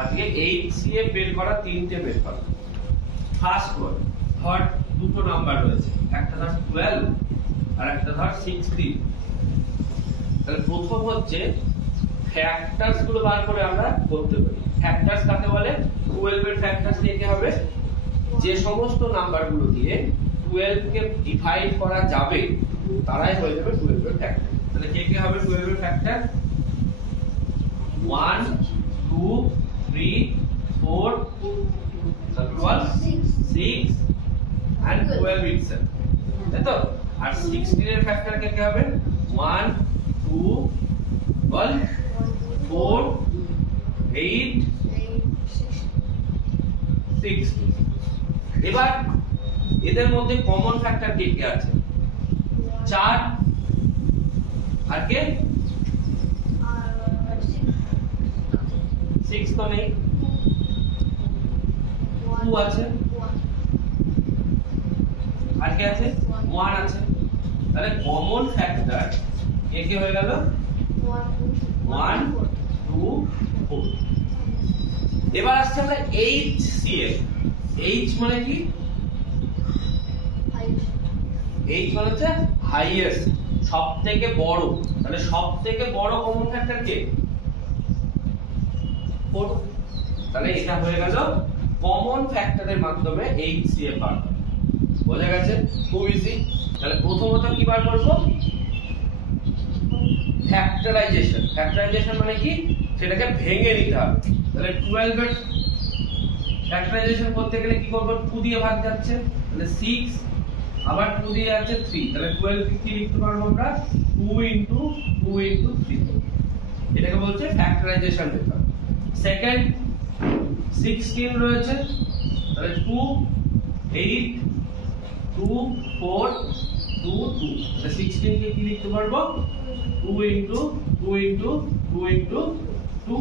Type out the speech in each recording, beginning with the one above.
আজকে HCF বের করা তিনটে বের করা। ফার্স্ট ওয়ান, ধর দুটো নাম্বার রয়েছে, একটা ধর 12 আর একটা ধর 16। তাহলে প্রথম হচ্ছে ফ্যাক্টরস গুলো বার করে আমরা করতে পারি। ফ্যাক্টরস কাকে বলে? 12 এর ফ্যাক্টরস লিখতে হবে যে সমস্ত নাম্বারগুলো দিয়ে 12 কে ডিভাইড করা যাবে তারাই হয়ে যাবে 12 এর ফ্যাক্টর। তাহলে কে কে হবে 12 এর ফ্যাক্টর? 1 2 3 4 6 and 12 itself, তাই তো? আর 16 এর ফ্যাক্টর কে কে হবে? 1 2 4 8 6। এবার এদের মধ্যে কমন ফ্যাক্টর কে কে আছে? 4 আর কে? 6 তো নেই, 2 আছে আর কে আছে? 1 আছে। তাহলে কমন ফ্যাক্টর কে কে হয়ে গেল? 1 2 4। এবার আসছে আমরা HCF। H মানে কি? H মানে হচ্ছে হাইয়েস্ট, সবথেকে বড়। তাহলে সবথেকে বড় কমন ফ্যাক্টর কে? 4। তাহলে এটা হয়ে গেল কমন ফ্যাক্টরের মাধ্যমে HCF বার করা। বোঝা গেছে? খুব ইজি। তাহলে প্রথমত কি বার করব? ফ্যাক্টরাইজেশন। ফ্যাক্টরাইজেশন মানে কি? সেটাকে ভেঙে নিতে হবে। তাহলে 12 এর ফ্যাক্টরাইজেশন করতে গেলে কি করব? 2 দিয়ে ভাগ যাচ্ছে, তাহলে 6 আবার 2 দিয়ে যাচ্ছে 3। তাহলে 12 কি লিখতে পারবো আমরা? 2 into 3। এটাকে বলছে ফ্যাক্টরাইজেশন মেথড। সেকেন্ড 16 রয়েছে, তাহলে 2 8 2 4 2 2। তাহলে 16 কে কি লিখতে পারবো? 2 into 2 into 2 into 2।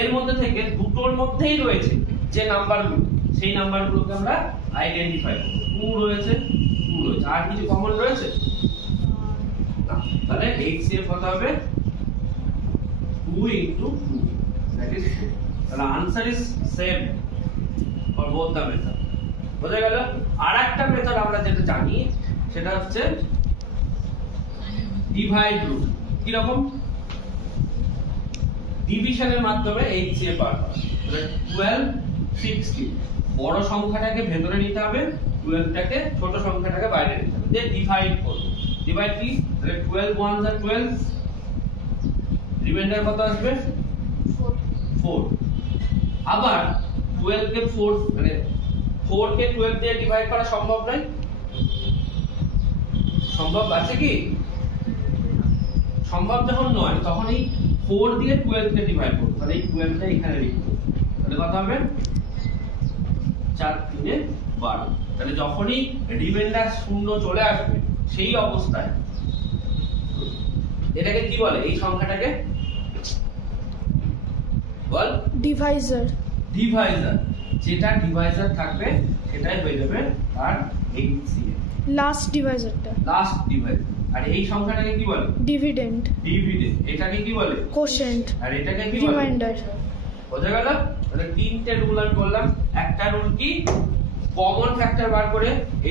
এর মধ্যে থেকে দুটোর মধ্যেই রয়েছে যে নাম্বারগুলো, সেই নাম্বারগুলোকে আমরা আইডেন্টিফাই করব। 2 রয়েছে, 2 রয়েছে, আর কিছু কমন রয়েছে না। তাহলে HCF হতে হবে 2 into 2, that is 2। তাহলে answer is same for both the method। বোঝা গেল? আরেকটা মেথড আমরা যেটা জানি সেটা হচ্ছে ডিভাইড রুল। কি রকম? ডিভিশনের মাধ্যমে HCF বার করা। 12 16, বড় সংখ্যাটাকে ভেতরে নিতে হবে, 12 টাকে ছোট সংখ্যাটাকে বাইরে নিতে হবে, দিয়ে ডিভাইড করব। ডিভাইড কি? তাহলে 12 1 আর 12, রিমাইন্ডার কত আসবে? 4। আবার 12 কে 4 মানে 4 কে 12 দিয়ে ডিভাইড করা সম্ভব নয়। সম্ভব আছে কি? সম্ভব যখন নয় তখন এই 4 দিয়ে 12 কে ডিভাইড করব। তাহলে এই 12 টা এখানে লিখব। তাহলে কত হবে? 4 3 12। তাহলে যখনই রিমাইন্ডার শূন্য চলে আসবে সেই অবস্থায় এটাকে কি বলে? এই সংখ্যাটাকে বল ডিভাইজার। ডিভাইজার। যেটা ডিভাইজার থাকবে সেটাই হয়ে যাবে আর HCF। লাস্ট ডিভাইজারটা। Last divisor. আর এই সংখ্যাটাকে কি বলে? ডিভিডেন্ড। ডিভিডেন্ড। এটাকে কি বলে? কোশেন্ট। আর এটাকে কি বলে? রিমাইন্ডার। বোঝা গেল? তাহলে তিনটে রুল আমি বললাম। একটা রুল কি? কমন ফ্যাক্টর বার করে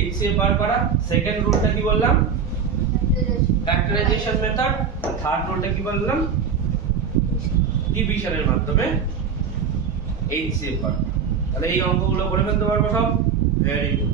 HCF বার করা। সেকেন্ড রুলটা কি বললাম? Factorisation method. থার্ড রুলটা কি বললাম? ডিভিশনের মাধ্যমে HCF বার। তাহলে এই অঙ্কগুলো করে ফেলতে পারবো সব? Very good.